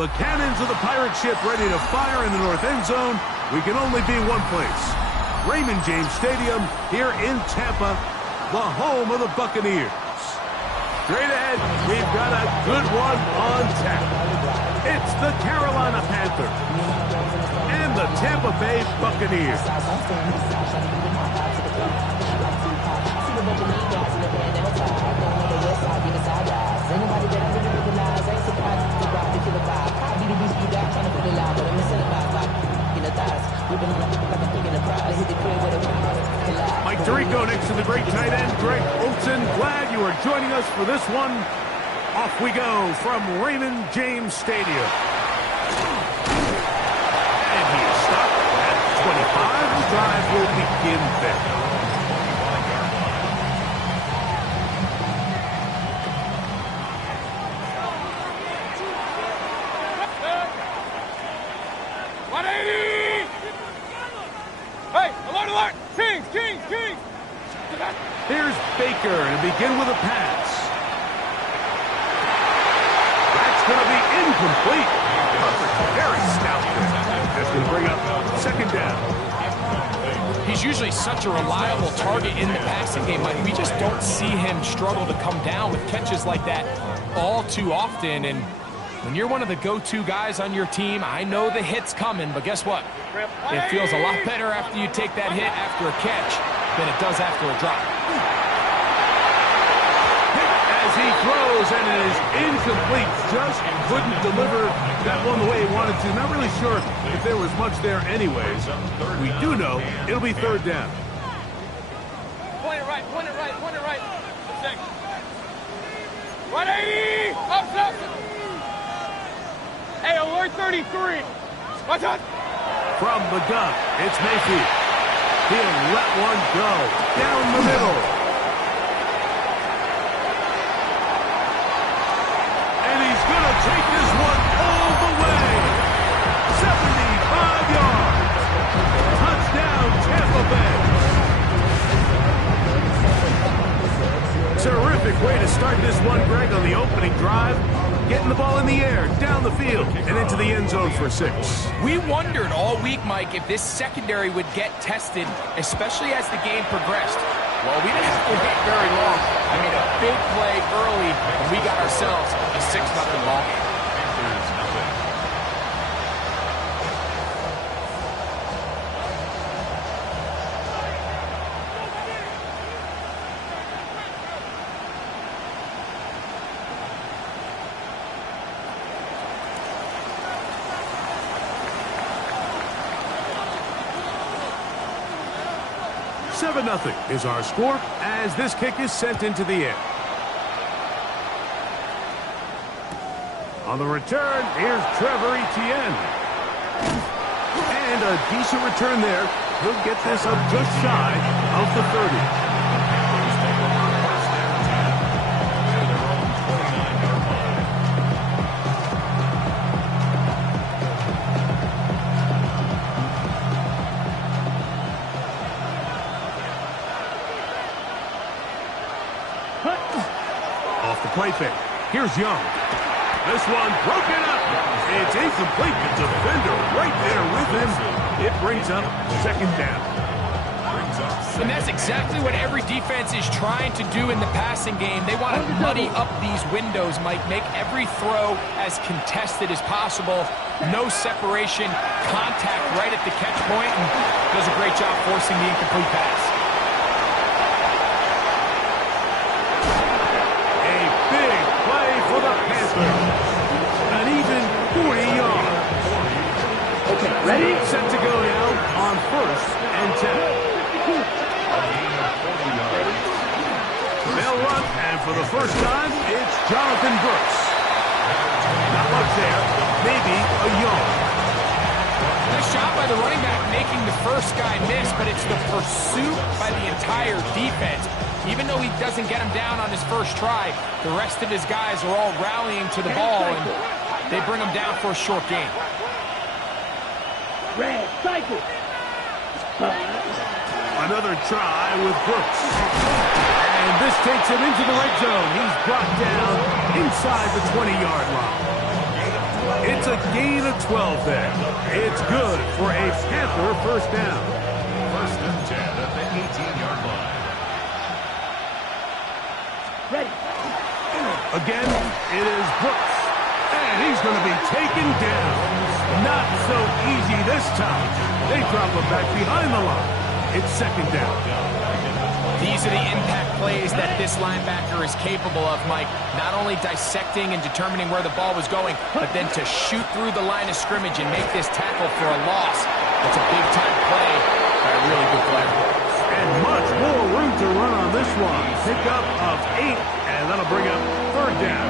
The cannons of the pirate ship ready to fire in the north end zone. We can only be one place. Raymond James Stadium here in Tampa, the home of the Buccaneers. Straight ahead, we've got a good one on tap. It's the Carolina Panthers and the Tampa Bay Buccaneers. Mike Tirico next to the great tight end, Greg Olsen. Glad you are joining us for this one. Off we go from Raymond James Stadium. And he is stopped at 25. The drive will begin there. Here's Baker and begin with a pass. That's going to be incomplete. Very stout. That's going to bring up second down. He's usually such a reliable target in the passing game, Mike. We just don't see him struggle to come down with catches like that all too often. And when you're one of the go-to guys on your team, I know the hit's coming, but guess what? It feels a lot better after you take that hit after a catch than it does after a drop. As he throws, and it is incomplete. Just couldn't deliver that one the way he wanted to. Not really sure if there was much there anyways. We do know it'll be third down. Point it right, point it right, point it right. 180! Up, up! Hey, alert 33! Watch out! From the gun, it's Mayfield. He'll let one go down the middle. And he's going to take this one all the way. 75 yards. Touchdown, Tampa Bay. Terrific way to start this one, Greg, on the opening drive. Getting the ball in the air, down the field, and into the end zone for 6. We wondered all week, Mike, if this secondary would get tested, especially as the game progressed. Well, we didn't have to wait very long. I mean, a big play early, and we got ourselves a 6-0 ball game. 7-0 is our score as this kick is sent into the air. On the return, here's Trevor Etienne. And a decent return there. He'll get this up just shy of the 30. Off the play fake. Here's Young. This one broken up. It's incomplete. The defender right there with him. It brings up second down. And that's exactly what every defense is trying to do in the passing game. They want to muddy up these windows, Mike. Make every throw as contested as possible. No separation, contact right at the catch point, and does a great job forcing the incomplete pass. For the Panthers. An even 40 yards. Okay, ready? Set to go now on 1st and 10. They'll run, and for the first time, it's Jonathan Brooks. Not much there. Maybe a yard. Nice job by the running back making the first guy miss, but it's the pursuit by the entire defense. Even though he doesn't get him down on his first try, the rest of his guys are all rallying to the ball, and they bring him down for a short gain. Red cycle. Another try with Brooks. And this takes him into the red zone. He's brought down inside the 20-yard line. It's a gain of 12 there. It's good for a Panther first down. First and 10 at the 18-yard line. Ready. Again, it is Brooks. And he's going to be taken down. Not so easy this time. They drop him back behind the line. It's second down. These are the impact plays that this linebacker is capable of, Mike. Not only dissecting and determining where the ball was going, but then to shoot through the line of scrimmage and make this tackle for a loss. It's a big-time play by a really good player. And much more room to run on this one. Pickup of 8, and that'll bring up third down.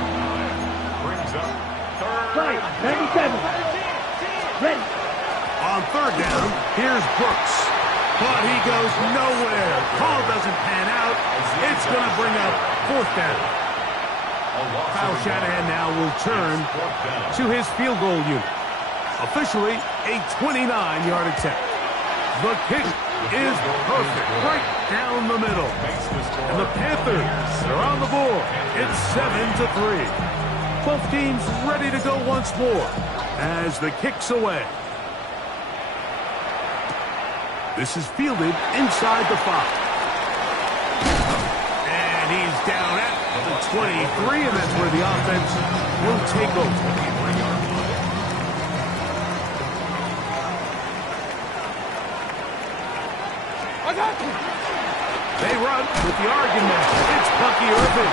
Brings up third. Right. 97. Ready. On third down, here's Brooks. But he goes nowhere. Call doesn't pan out. It's going to bring up fourth down. Kyle Shanahan now will turn to his field goal unit. Officially, a 29-yard attempt. The kick is perfect, right down the middle. And the Panthers are on the board. It's 7-3. Both teams ready to go once more as the kick's away. This is fielded inside the 5. And he's down at the 23, and that's where the offense will take over. They run with the argument. It's Bucky Irving.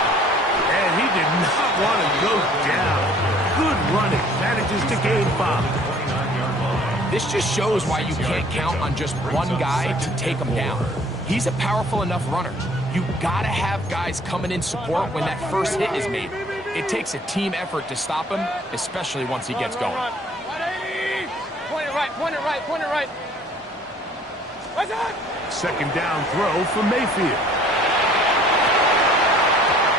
And he did not want to go down. Good running. Manages to gain 5. This just shows why you can't count on just one guy to take him down. He's a powerful enough runner. You gotta have guys coming in support when that first hit is made. It takes a team effort to stop him, especially once he gets going. Point it right, point it right, point it right. What's that? Second down throw for Mayfield.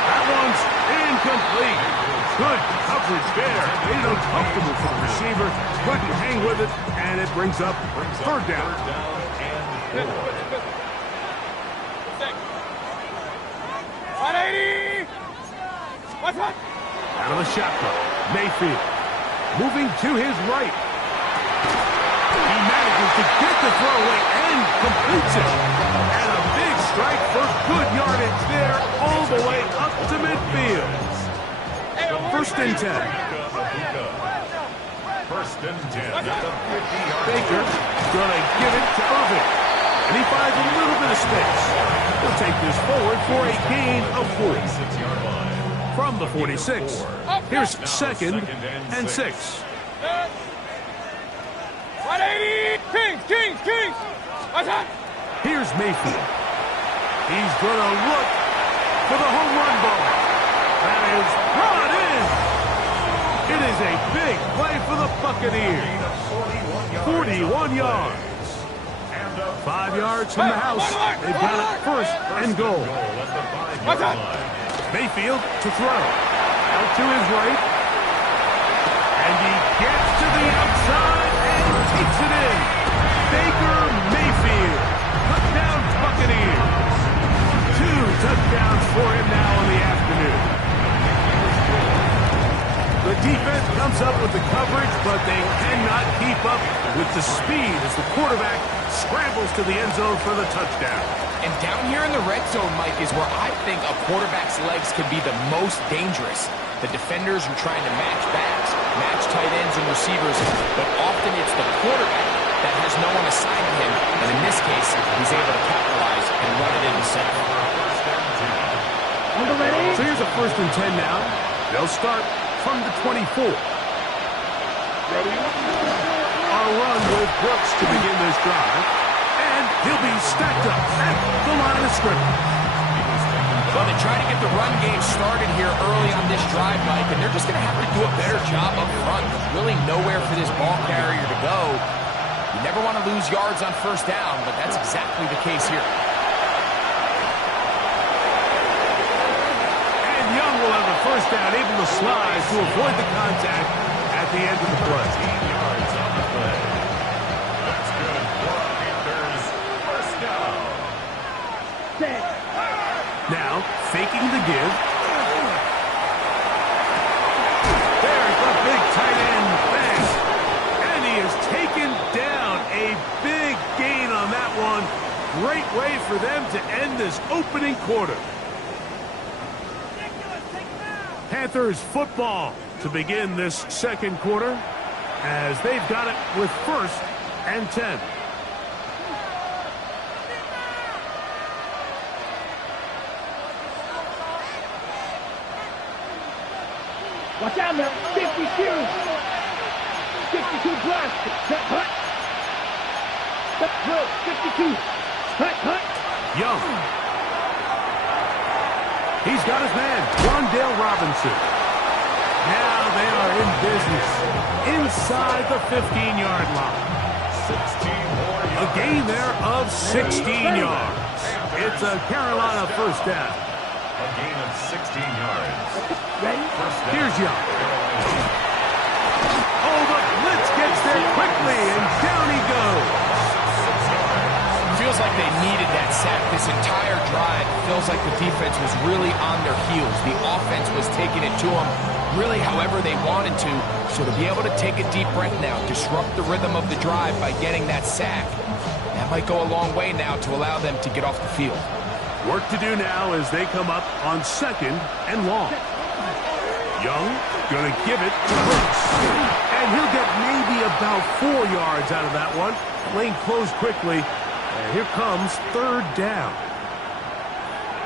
That one's incomplete. Good coverage there. Made it uncomfortable for the receiver. Couldn't hang with it, and it brings up third down. Good. 180. What's that? Out of the shotgun, Mayfield moving to his right. He manages to get the throw away and completes it. And a big strike for good yardage there all the way up to midfield. First and 10. First and 10 at the 50-yard line. Baker gonna give it to Irving. And he finds a little bit of space. He'll take this forward for a gain of 4. 46-yard line. From the 46, here's second and 6. 180. Kings. What's that? Here's Mayfield. He's gonna look for the home run ball. That is brought in. It is a big play for the Buccaneers. 41 yards. 5 yards from the house. They've got it first and goal. What's that? Mayfield to throw. Out to his right. And he gets to the outside and takes it in. Baker Mayfield. Touchdown Buccaneers. 2 touchdowns for him now in the afternoon. The defense comes up with the coverage, but they cannot keep up with the speed as the quarterback scrambles to the end zone for the touchdown. And down here in the red zone, Mike, is where I think a quarterback's legs can be the most dangerous. The defenders are trying to match backs, match tight ends and receivers, but often it's the quarterback that has no one assigned to him, and in this case, he's able to capitalize and run it into center. So here's a first and 10 now. They'll start from the 24. Ready? A run with Brooks to begin this drive. And he'll be stacked up at the line of scrimmage. Well, they try to get the run game started here early on this drive, Mike, and they're just going to have to do a better job up front. There's really nowhere for this ball carrier to go. You never want to lose yards on first down, but that's exactly the case here. Young will have the first down, able to slide to avoid the contact at the end of the play. 15 yards on the play. That's good for Panthers. First down. Now, faking the give. There's the big tight end. for them to end this opening quarter. Panthers football to begin this second quarter as they've got it with 1st and 10. Watch out now. 52. 52 blast. Set, hut. Step through. 52. Hut. Young. He's got his man, Wandale Robinson. Now they are in business inside the 15-yard line. 16 more yards. A gain there of 16 yards. It's a Carolina first down. A gain of 16 yards. Ready? First down. Here's Young. Oh, the blitz gets there quickly, and down he goes. Feels like they needed that sack this entire drive. Feels like the defense was really on their heels. The offense was taking it to them really however they wanted to. So to be able to take a deep breath now, disrupt the rhythm of the drive by getting that sack, that might go a long way now to allow them to get off the field. Work to do now as they come up on 2nd and long. Young gonna give it to Brooks. And he'll get maybe about 4 yards out of that one. Lane closed quickly. And here comes 3rd down.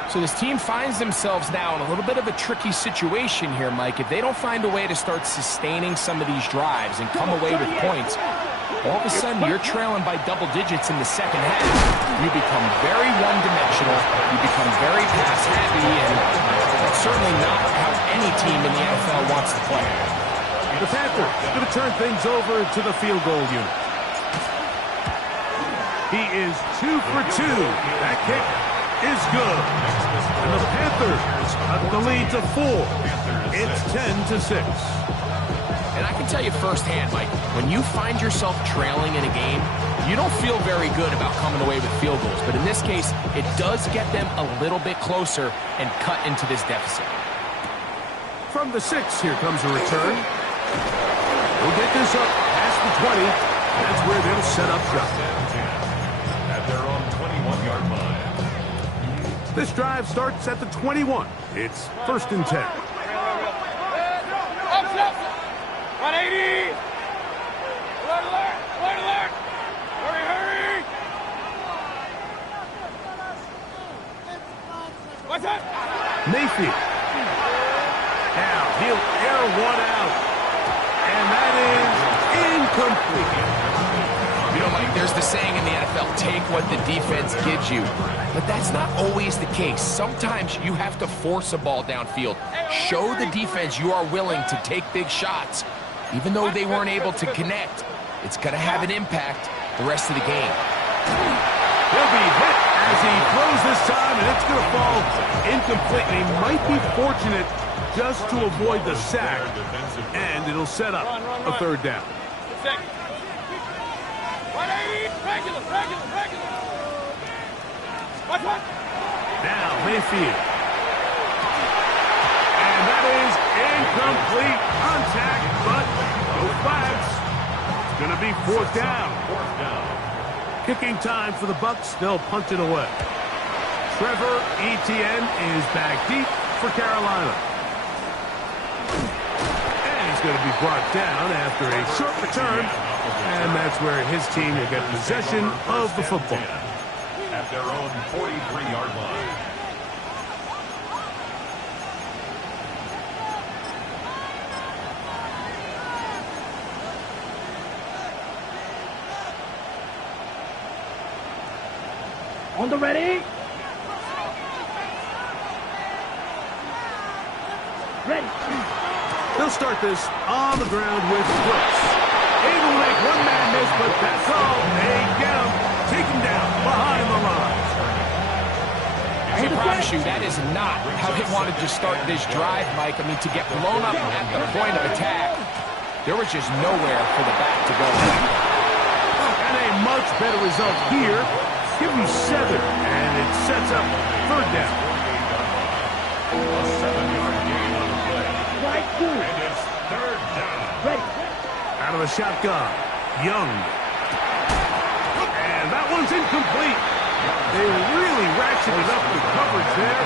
So this team finds themselves now in a little bit of a tricky situation here, Mike. If they don't find a way to start sustaining some of these drives and come away with points, all of a sudden you're trailing by double digits in the second half. You become very one-dimensional. You become very pass-happy, and that's certainly not how any team in the NFL wants to play. The Panthers going to turn things over to the field goal unit. He is 2 for 2. That kick is good. And the Panthers up the lead to 4. It's 10-6. And I can tell you firsthand, Mike, when you find yourself trailing in a game, you don't feel very good about coming away with field goals. But in this case, it does get them a little bit closer and cut into this deficit. From the 6, here comes a return. We'll get this up past the 20. That's where they'll set up shop. At their own 21-yard line. This drive starts at the 21. It's 1st and 10. Up, 180. Alert. Hurry. What's up? Mayfield. Now he'll air one out. And that is incomplete. You know, Mike, there's the saying in the NFL, take what the defense gives you. But that's not always the case. Sometimes you have to force a ball downfield. Show the defense you are willing to take big shots. Even though they weren't able to connect, it's going to have an impact the rest of the game. He'll be hit as he throws this time, and it's going to fall incomplete. And he might be fortunate just to avoid the sack, and it'll set up a 3rd down. 180. Regular. Watch. Now Mayfield. And that is incomplete contact, but no flags. It's going to be 4th down. Kicking time for the Bucs. They'll punt it away. Trevor Etienne is back deep for Carolina. And he's going to be brought down after a short return. And that's where his team will get possession of the football. At their own 43-yard line. On the ready. Ready. They'll start this on the ground with Brooks. Able to make one man miss, but that's all. They get him. Take him down behind the line. I promise you, that is not how they wanted to start this drive, Mike. I mean, to get blown up at the point of attack, there was just nowhere for the back to go. And a much better result here. Give him 7, and it sets up 3rd down. A 7-yard gain on the play. Right through. And it's 3rd down. Ready. Out of the shotgun, Young. And that one's incomplete. They really ratcheted up the coverage there,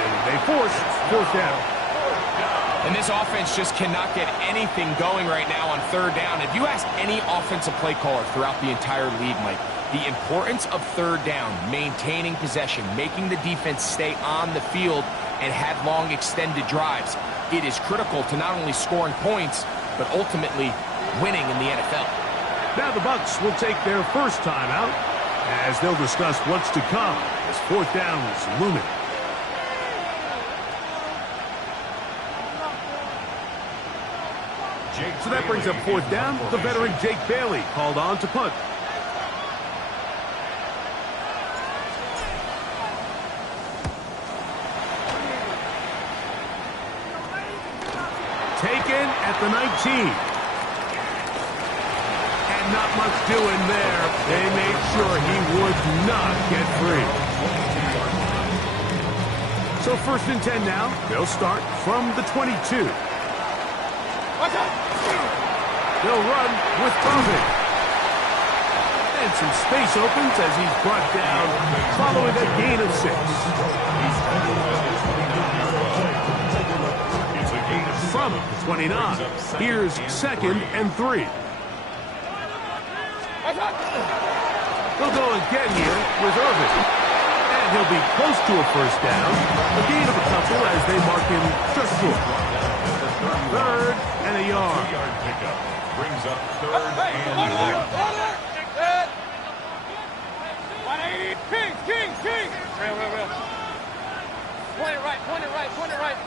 and they force fourth down. And this offense just cannot get anything going right now on third down. If you ask any offensive play caller throughout the entire league, Mike, the importance of third down, maintaining possession, making the defense stay on the field and have long extended drives, it is critical to not only scoring points, but ultimately winning in the NFL. Now the Bucs will take their first time out as they'll discuss what's to come as fourth down is looming. So that brings up fourth down. The veteran Jake Bailey called on to punt. Taken at the 19. And not much doing there. They made sure he would not get free. So first and 10 now. They'll start from the 22. They'll run with Buffett. And some space opens as he's brought down following a gain of 6. From the 29. Here's second and 3. They'll go again here with Irvin. And he'll be close to a first down. A gain of a couple as they mark him just short. Third and a yard. Pickup brings up third and long. King. Real. Point it right.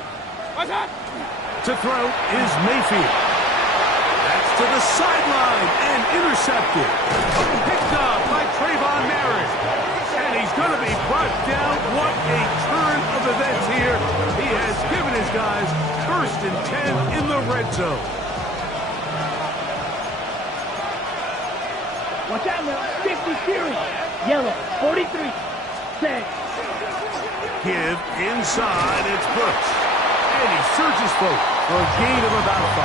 What's up? To throw is Mayfield. That's to the sideline and intercepted. Picked up by Trayvon Merritt. And he's going to be brought down. What a turn of events here. He has given his guys first and 10 in the red zone. Watch out now. 50 series. Yellow. 43. Set. Give inside. It's Brooks. And he surges forward for a gain of about 5.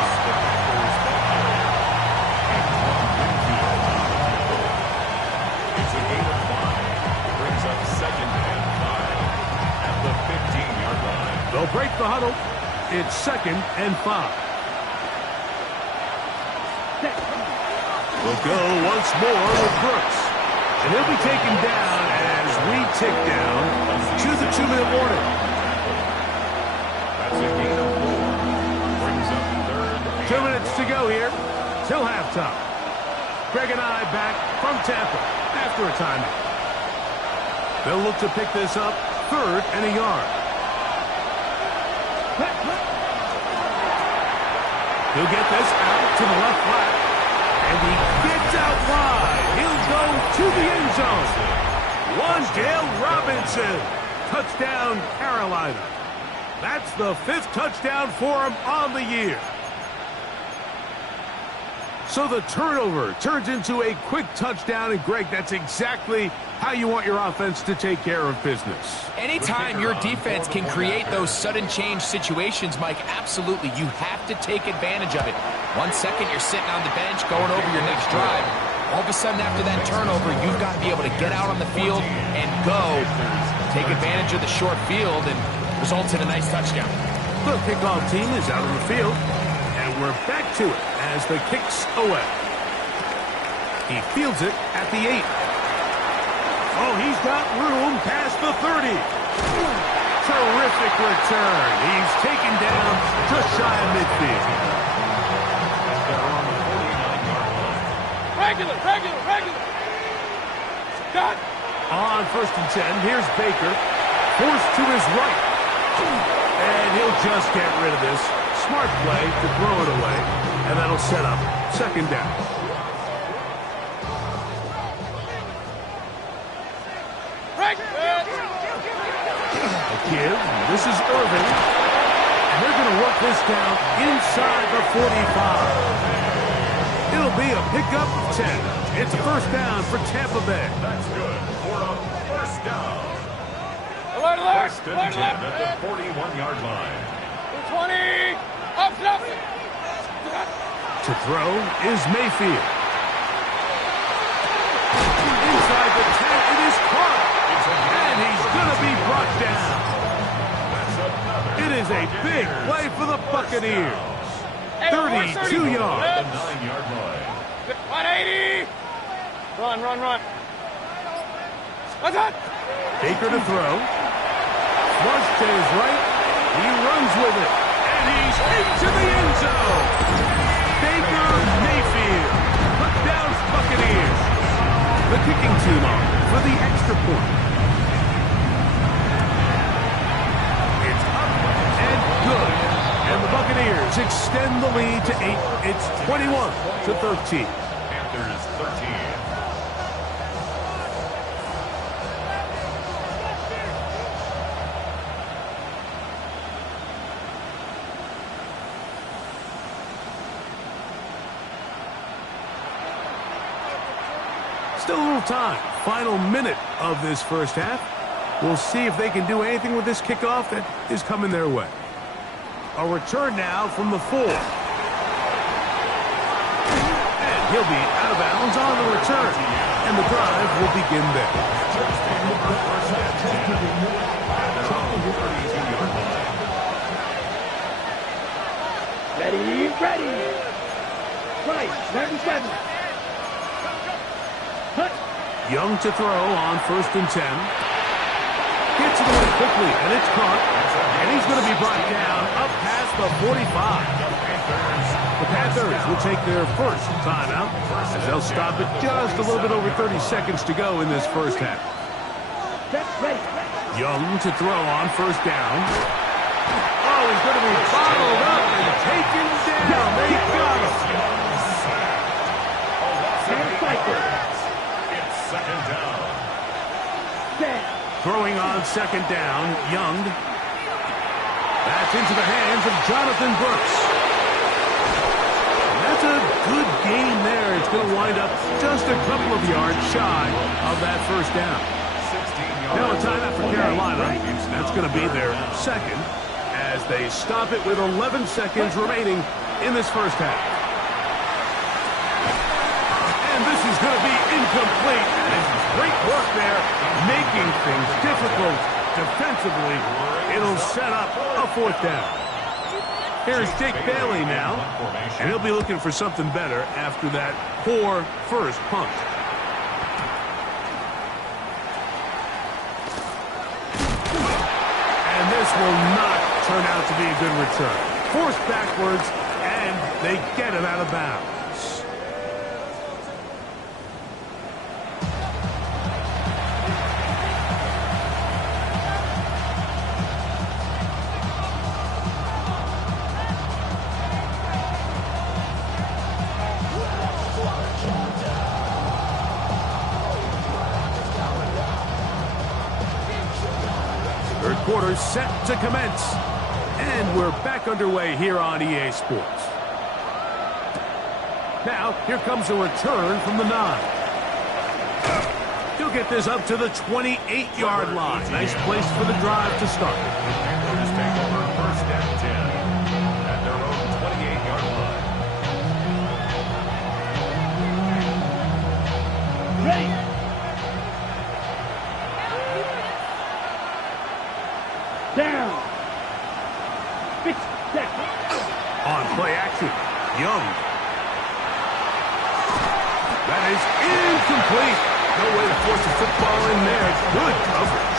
It's a gain of 5. Brings up second and 5 at the 15-yard line. They'll break the huddle. It's second and 5. We'll go once more with Brooks. And he'll be taken down as we tick down to the 2-minute warning. That's a gain of 4. Brings up third. 2 minutes to go here till halftime. Greg and I back from Tampa after a timeout. They'll look to pick this up third and a yard. He'll get this out to the left flat. And he gets out wide. He'll go to the end zone. Wan'Dale Robinson. Touchdown, Carolina. That's the 5th touchdown for him on the year. So the turnover turns into a quick touchdown. And, Greg, that's exactly how you want your offense to take care of business. Anytime your defense can create those sudden change situations, Mike, absolutely, you have to take advantage of it. 1 second, you're sitting on the bench going over your next drive. All of a sudden, after that turnover, you've got to be able to get out on the field and go. Take advantage of the short field and results in a nice touchdown. The kickoff team is out on the field, and we're back to it as the kick's away. He fields it at the 8. Oh, he's got room past the 30. Terrific return. He's taken down just shy of midfield. Regular. Got. On first and 10, here's Baker. Forced to his right. And he'll just get rid of this. Smart play to throw it away. And that'll set up second down. A give. This is Irvin. And they're going to work this down inside the 45. It'll be a pickup of 10. It's a first down for Tampa Bay. That's good for a first down. Alert. First and 10 at the 41-yard line. 20. Up. To throw is Mayfield. Inside the 10. It is caught. And he's going to be brought down. It is a big play for the Buccaneers. 32 yards. At the 9-yard line. 180. Run. What's that? Baker to throw. Flush to his right. He runs with it. And he's into the end zone. Baker Mayfield. Touchdowns Buccaneers. The kicking team on for the extra point. It's up and good. And the Buccaneers extend the lead to 8. It's 21-13. Panthers 13. Still a little time. Final minute of this first half. We'll see if they can do anything with this kickoff that is coming their way. A return now from the 4. And he'll be out of bounds on the return. And the drive will begin there. Ready. Right, 97. Young to throw on 1st and 10. Gets it away quickly, and it's caught. And he's going to be brought down up past the 45. The Panthers will take their first timeout as they'll stop it just a little bit over 30 seconds to go in this first half. Young to throw on 1st down. Oh, he's going to be bottled up and taken down. They got him. Second down. Throwing on 2nd down, Young. That's into the hands of Jonathan Brooks. And that's a good game there. It's going to wind up just a couple of yards shy of that 1st down. 16 yards. Now a timeout for Carolina. That's going to be their second as they stop it with 11 seconds remaining in this first half. And this is going to be incomplete. And great work there, making things difficult defensively. It'll set up a 4th down. Here's Jake Bailey now, and he'll be looking for something better after that poor first punt. And this will not turn out to be a good return. Forced backwards, and they get it out of bounds. Third quarter set to commence. And we're back underway here on EA Sports. Now, here comes a return from the 9. He'll get this up to the 28-yard line. Nice place for the drive to start. Panthers take over 1st and 10 at their own 28-yard line. Ready. Down. 6 seconds. On play action, Young. That is incomplete. No way to force a football in there. Good coverage.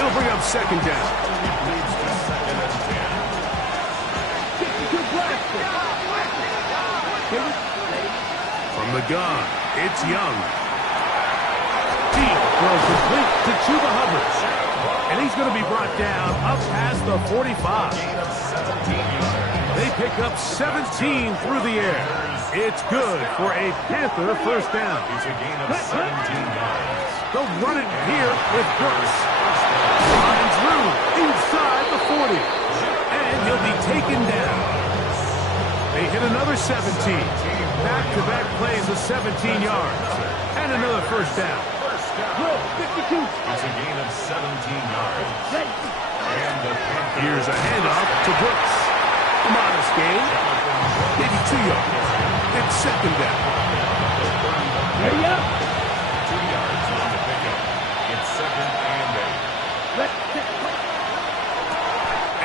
It'll bring up 2nd down. It leads to 2nd and 10. 62 blaster. From the gun, it's Young. Deep throw complete to Chuba Hubbard. And he's going to be brought down up past the 45. They pick up 17 through the air. It's good for a Panther 1st down. It's a gain of 17 yards. They'll run it here with Brooks. Lines through inside the 40. And he'll be taken down. They hit another 17. Back-to-back plays of 17 yards. And another 1st down. 52. It's a gain of 17 yards. And the Panthers. Here's a handoff to Brooks. A modest gain. Maybe 2 yards. It's 2nd down. Ready up. 2 yards on the pickup.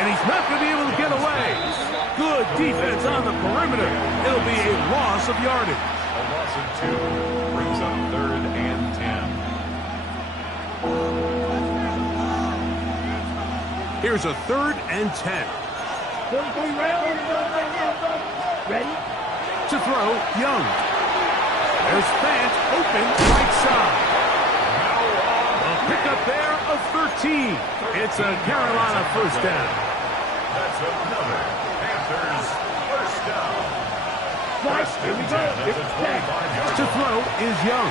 and he's not going to be able to get away. Good defense on the perimeter. It'll be a loss of yardage. A loss of 2 brings up 3rd and 10. Here's a 3rd and 10. 43 rounds. Ready? To throw, Young. There's Fant open right side. A pickup there of 13. It's a Carolina first down. That's another Panthers first down. Right, here we go. It's a 25-yard To throw is Young.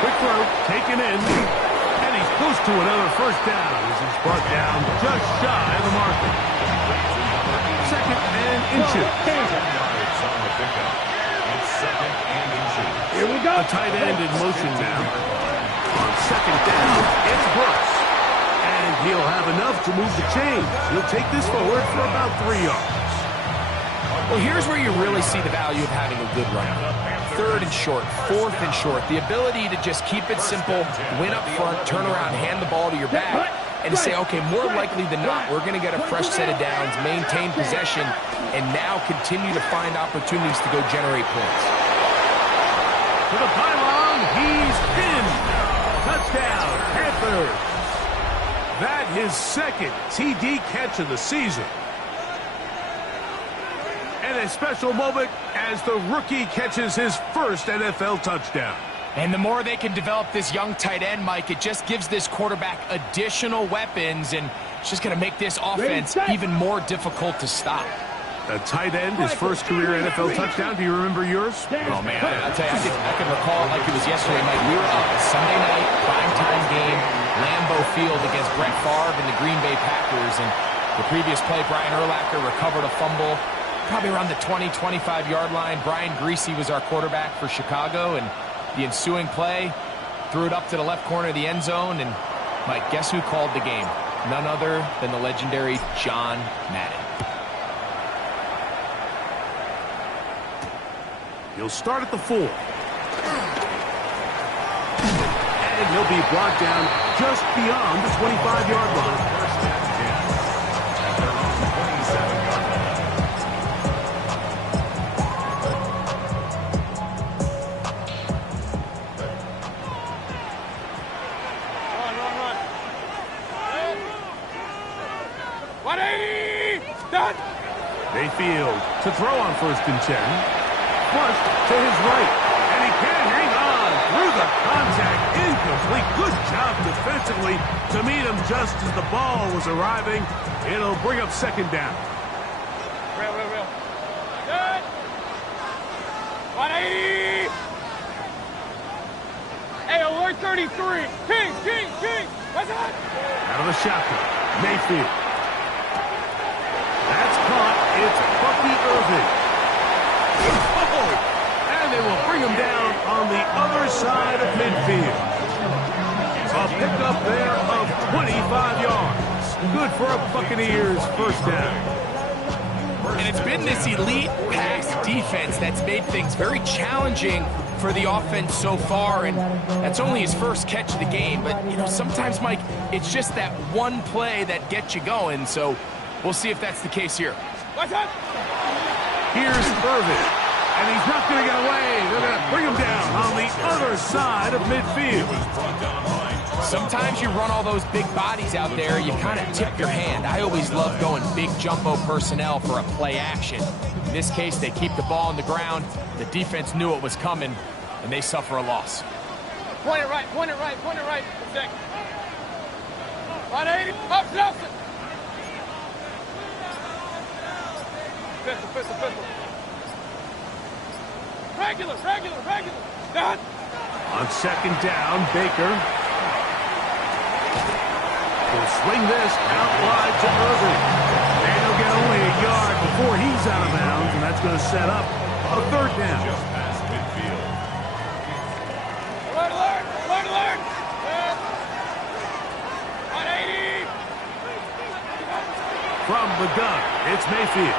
Quick throw, taken in. And he's close to another first down as he's brought down just shy of the marker. 2nd and inches. yards on the pickup. It's 2nd and inches. Here we go. A tight end in motion now. On 2nd down, it's Brooks. And he'll have enough to move the chains. He'll take this forward for about 3 yards. Well, here's where you really see the value of having a good runner. 3rd and short, 4th and short. The ability to just keep it simple, win up front, turn around, hand the ball to your back, and say, okay, more likely than not, we're going to get a fresh set of downs, maintain possession, and now continue to find opportunities to go generate points. To the pylon, he's in. Touchdown, Panthers. That his 2nd TD catch of the season. And a special moment as the rookie catches his first NFL touchdown. And the more they can develop this young tight end, Mike, it just gives this quarterback additional weapons, and it's just going to make this offense even more difficult to stop. A tight end, his first career NFL touchdown. Do you remember yours? Oh, man, I'll tell you, I can recall it like it was yesterday, Mike. We were up Sunday night, primetime game, Lambeau Field against Brett Favre and the Green Bay Packers. And the previous play, Brian Urlacher recovered a fumble probably around the 20, 25-yard line. Brian Greasy was our quarterback for Chicago, and the ensuing play threw it up to the left corner of the end zone. And, Mike, guess who called the game? None other than the legendary John Madden. He'll start at the 4. And he'll be brought down just beyond the 25-yard line. First and 10. At their own 27-yard line. Run. 180! Done! Mayfield to throw on 1st and 10. Flush to his right. And he can't hang on through the contact. Incomplete. Good job defensively to meet him just as the ball was arriving. It'll bring up 2nd down. Real. Good! 180! Hey, alert 33! King! What's that? Out of the shotgun. Mayfield. That's caught. It's Bucky Irving. Oh! And they will bring him down on the other side of midfield. A pickup there of 25 yards. Good for a Buccaneers first down. And it's been this elite pass defense that's made things very challenging for the offense so far, and that's only his first catch of the game. But, you know, sometimes, Mike, it's just that one play that gets you going, so we'll see if that's the case here. What's up? Here's Irving, and he's not going to get away. They're going to bring him down on the other side of midfield. Sometimes you run all those big bodies out there, you kind of tip your hand. I always love going big jumbo personnel for a play action. In this case, they keep the ball on the ground. The defense knew it was coming, and they suffer a loss. Point it right. Stick. 180. Up, Nelson. Pistol. Regular. Done. On 2nd down, Baker will swing this out wide to Irving. And he'll get only a yard before he's out of bounds, and that's going to set up a 3rd down. Just past midfield. Alert. 180. From the gun, it's Mayfield.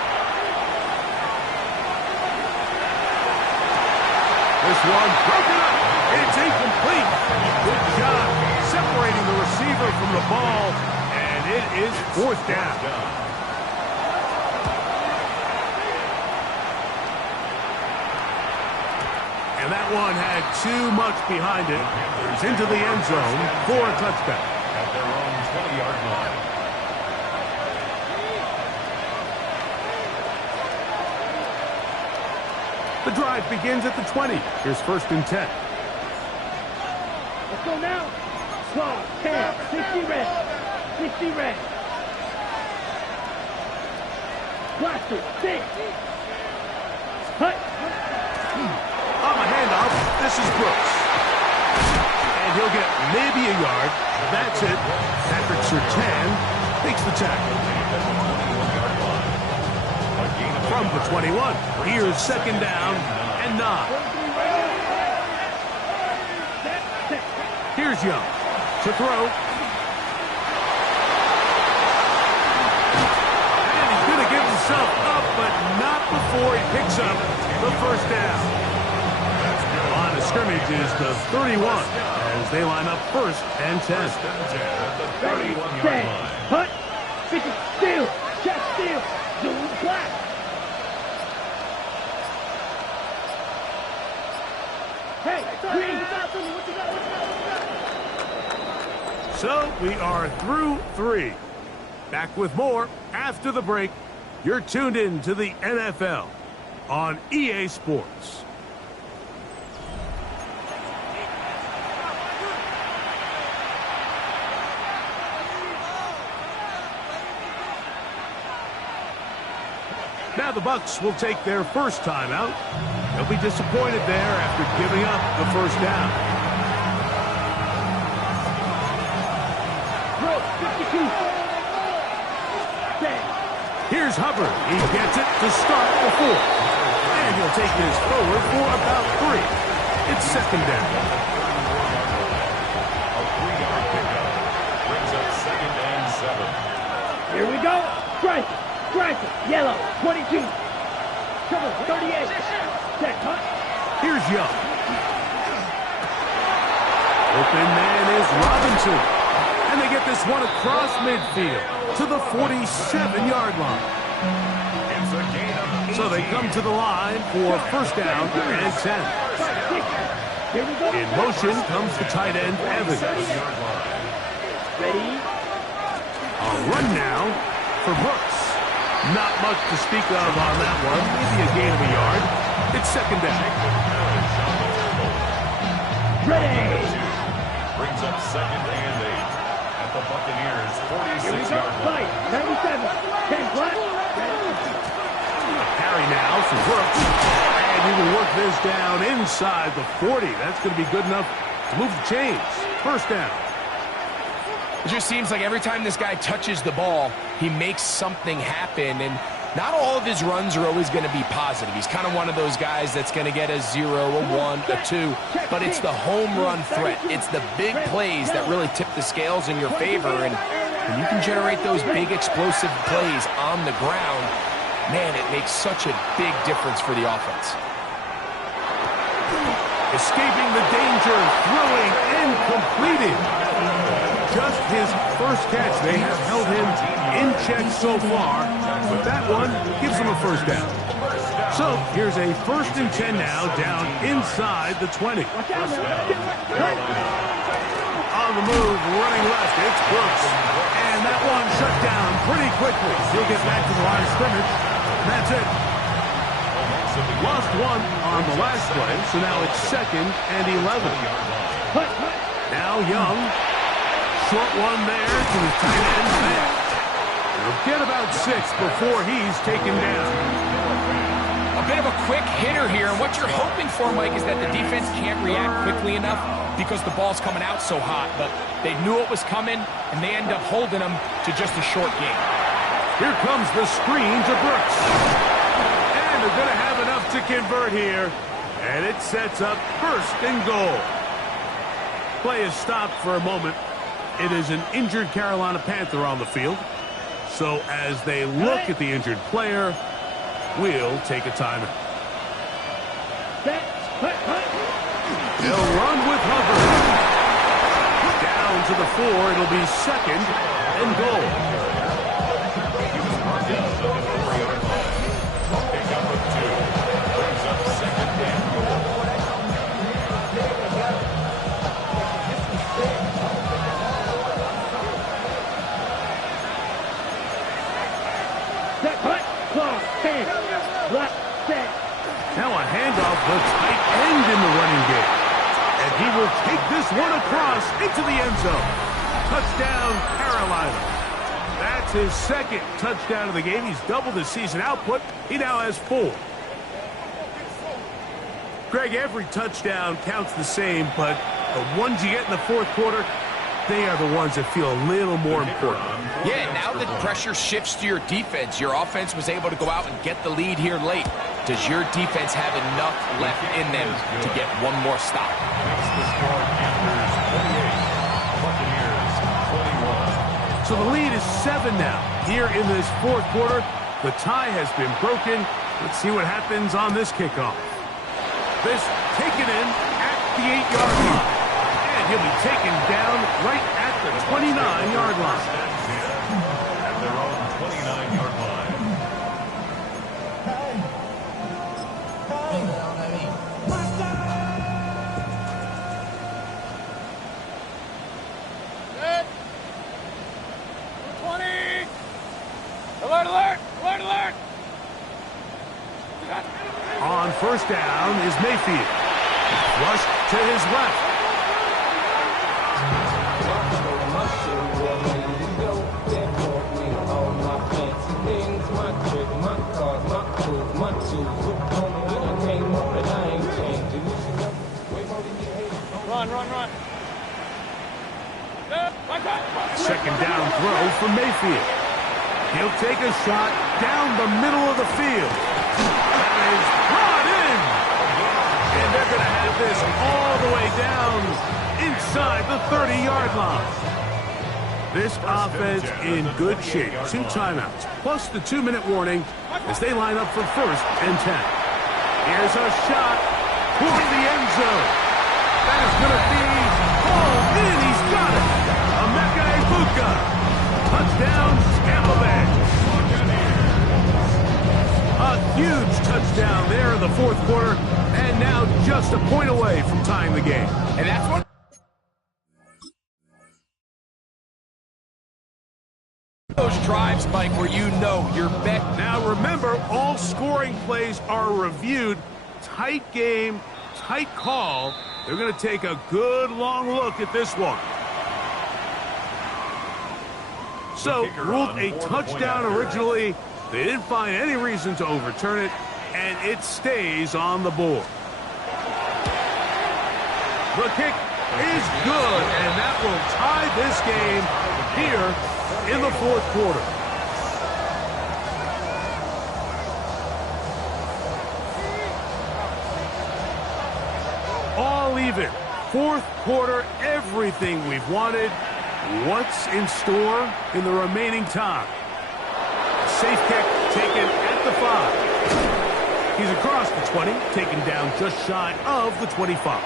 This one broken up. It's incomplete. Good job separating the receiver from the ball, and It is fourth down. And that one had too much behind it. It's into the end zone for a touchdown. At their own 20-yard line. The drive begins at the 20. Here's first and 10. Let's go now. 12, 10, 60 red. 60 red. Blaster, 6. Hut. On the handoff, this is Brooks. And he'll get maybe a yard. That's it. Patrick Surtain takes the tackle. From the 21, here's second down and 9. Here's Young to throw. And he's going to give himself up, but not before he picks up the first down. Line of scrimmage is the 31 as they line up first and 10. 31-yard line. Hut. Vicky, steal. Check, steal. Zoom, black. Hey, Green. So we are through 3. Back with more after the break. You're tuned in to the NFL on EA Sports. Now the Bucs will take their first timeout. They'll be disappointed there after giving up the first down. Here's Hubbard. He gets it to start the 4th. And he'll take this forward for about 3. It's second down. A 3-yard pickup brings up second and 7. Here we go. Strike it. Strike it. Yellow. 22. Cover 38. Set. Hut. Here's Young. Open man is Robinson. And they get this one across midfield to the 47-yard line. It's a gain of 18. So they come to the line for first down and 10. Here we go. In motion comes the tight end, Evans. Ready. A run now for Brooks. Not much to speak of on that one. Maybe a gain of a yard. It's second down. Ready. Brings up second and 8 at the Buccaneers' Here we go. 46-yard line. Fight. 97. 10 black. Carry now for Brooks. And he will work this down inside the 40. That's going to be good enough to move the chains. First down. It just seems like every time this guy touches the ball, he makes something happen, and not all of his runs are always going to be positive. He's kind of one of those guys that's going to get a 0, a 1, a 2, but it's the home run threat. It's the big plays that really tip the scales in your favor, and when you can generate those big explosive plays on the ground, man, it makes such a big difference for the offense. Escaping the danger, throwing and completing. Just his first catch. They have held him in check so far, but that one gives him a first down. So here's a first and 10 now, down inside the 20. On the move, running left, it's Brooks. And that one shut down pretty quickly. He'll get back to the line of scrimmage. That's it. Lost one on the last play, so now it's second and 11. Now Young. Short one there to the tight end. He'll get about 6 before he's taken down. A bit of a quick hitter here, and what you're hoping for, Mike, is that the defense can't react quickly enough because the ball's coming out so hot, but they knew it was coming, and they end up holding them to just a short game. Here comes the screen to Brooks. And they're going to have enough to convert here, and it sets up first and goal. Play is stopped for a moment. It is an injured Carolina Panther on the field. So as they look at the injured player, we'll take a timeout. They'll run with Hubbard. Down to the 4. It'll be second and goal. He was marked down at the 3-yard line. Pick up of 2. Brings up second and goal. Set, punt, claw, hand, block, set. Now a handoff, the tight end in the running game. And he will take this one across into the end zone. Touchdown, Carolina. That's his second touchdown of the game. He's doubled his season output. He now has 4. Greg, every touchdown counts the same, but the ones you get in the fourth quarter, they are the ones that feel a little more important. Yeah, now that pressure shifts to your defense, your offense was able to go out and get the lead here late. Does your defense have enough left in them to get one more stop? Makes the score Panthers 28, Buccaneers 21. So the lead is 7 now. Here in this fourth quarter, the tie has been broken. Let's see what happens on this kickoff. This taken in at the 8-yard line. And he'll be taken down right at the 29-yard line. At their own 29-yard line. Good. 20. Alert, alert, alert, alert. On first down is Mayfield. Rushed to his left. Run, run, run. Good. Second down throw for Mayfield. He'll take a shot down the middle of the field. That is brought in. And they're going to have this all the way down inside the 30-yard line. This offense in good shape. 2 timeouts, plus the 2-minute warning as they line up for first and 10. Here's a shot toward the end zone. That is going to be hauled in. He's got it. Emeka Egbuka. Touchdown, Tampa Bay. A huge touchdown there in the fourth quarter, and now just a point away from tying the game. And that's what those drives, Mike, where you know your bet. Now remember, all scoring plays are reviewed. Tight game, tight call. They're going to take a good long look at this one. So, ruled a touchdown originally. They didn't find any reason to overturn it, and it stays on the board. The kick is good, and that will tie this game here in the fourth quarter. All even. Fourth quarter, everything we've wanted. What's in store in the remaining time? Safe kick taken at the 5. He's across the 20, taken down just shy of the 25.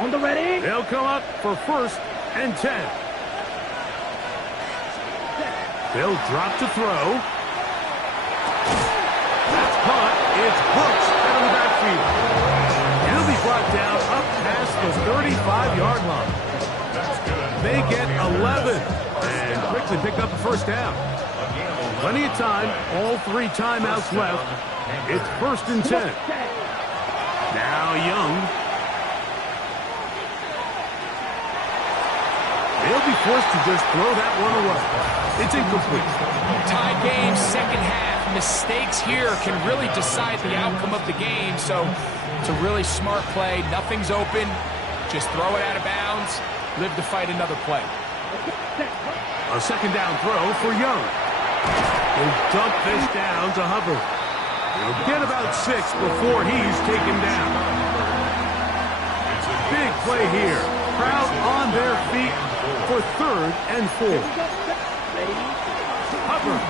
On the ready. They'll come up for first and 10. They'll drop to throw. That's caught. It's Brooks out of the backfield. He'll be brought down up past the 35-yard line. They get 11 and quickly pick up a first down. Plenty of time. All 3 timeouts left. It's first and 10. Now Young. They'll be forced to just throw that one away. It's incomplete. Tie game, second half. Mistakes here can really decide the outcome of the game. So it's a really smart play. Nothing's open. Just throw it out of bounds. Live to fight another play. A second down throw for Young. He'll dump this down to Hubbard. He'll get about 6 before he's taken down. Big play here. Crowd on their feet for third and 4. Hubbard.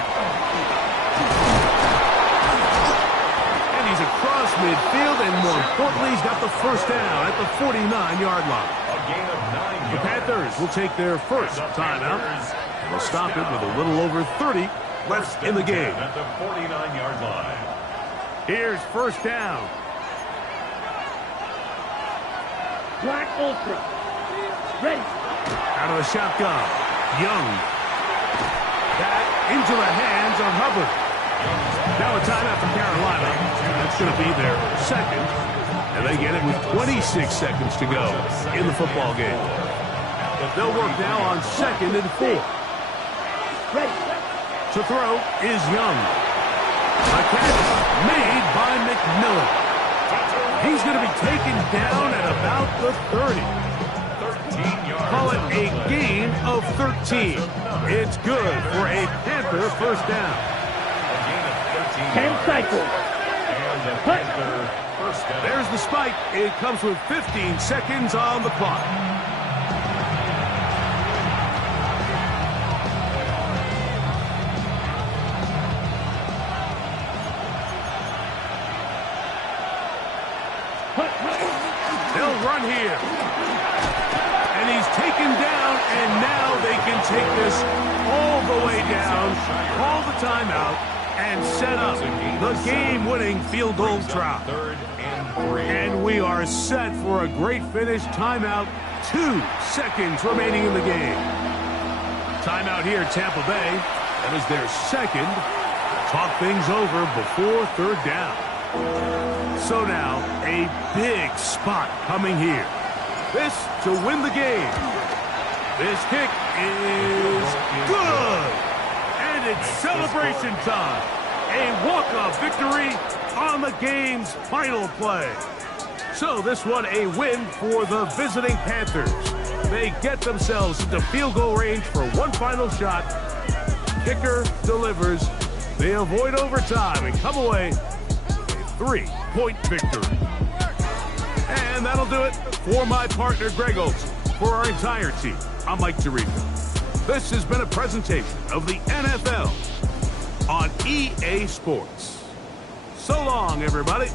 And he's across midfield, and more importantly, he's got the first down at the 49-yard line. A gain of 9 yards. The Panthers will take their first timeout. They'll stop it with a little over 30 left in the game. At the 49-yard line. Here's first down. Black Ultra. Ready. Out of the shotgun. Young. That into the hands of Hubbard. Now a timeout for Carolina. That's going to be their second. And they get it with 26 seconds to go in the football game. They'll work now on 2nd and 4. Ready. To throw is Young. A catch made by McMillan. He's going to be taken down at about the 30. 13 yards. Call it a gain of 13. It's good for a Panther first down. A gain of 13 10 yards. cycles. And the Panther first down. There's the spike. It comes with 15 seconds on the clock. They'll run here. And he's taken down, and now they can take this all the way down, call the timeout, and set up the game-winning field goal try. 3rd and 3. And we are set for a great finish. Timeout, 2 seconds remaining in the game. Timeout here, Tampa Bay. That is their second. Talk things over before 3rd down. So now, a big spot coming here. This to win the game. This kick is good. And it's celebration time. A walk-off victory on the game's final play. So this one a win for the visiting Panthers. They get themselves into field goal range for one final shot. Kicker delivers. They avoid overtime and come away with a 3-point victory. And that'll do it for my partner, Greg Olson. For our entire team, I'm Mike Tirico. This has been a presentation of the NFL on EA Sports. So long, everybody.